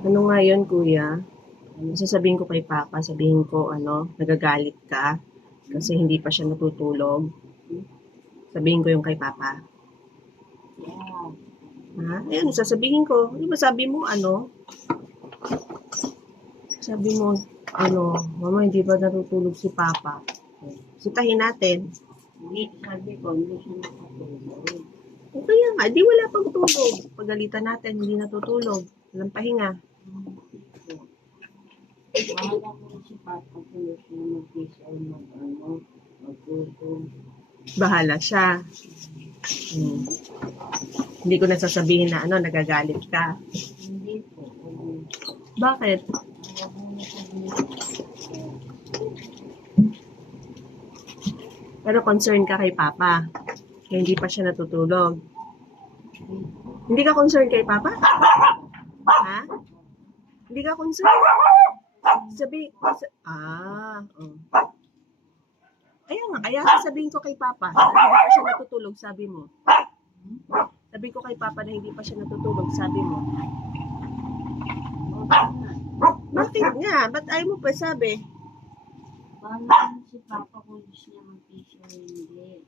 Ano nga yun, kuya? Sasabihin ko kay Papa, sabihin ko, nagagalit ka kasi hindi pa siya natutulog. Sabihin ko yung kay Papa. Yeah. Ha? Ayan, sasabihin ko. Di ba sabi mo, sabi mo, Mama, hindi ba natutulog si Papa? Sitahin natin. Hindi, sabi ko, hindi siya nakatulog. O kaya nga, di wala pang tulog. Pagalitan natin, hindi natutulog. Walang pahinga. Bahala ko si Papa kung siya mag-isa o magtulog. Bahala siya. Hindi ko nasasabihin na nagagalit ka. Hindi po. Bakit? Huwag mo na sabihin. Pero concerned ka kay Papa. Kaya hindi pa siya natutulog. Hindi ka concerned kay Papa? Ha? Hindi ka concerned? Kaya nga, kaya sasabihin ko kay Papa na hindi pa siya natutulog, sabi mo. Sabi ko kay Papa na hindi pa siya natutulog, sabi mo. Bakit nga? Ba't ayaw mo pa sabi? Bahala si Papa kung gusto niya mag-isa o hindi.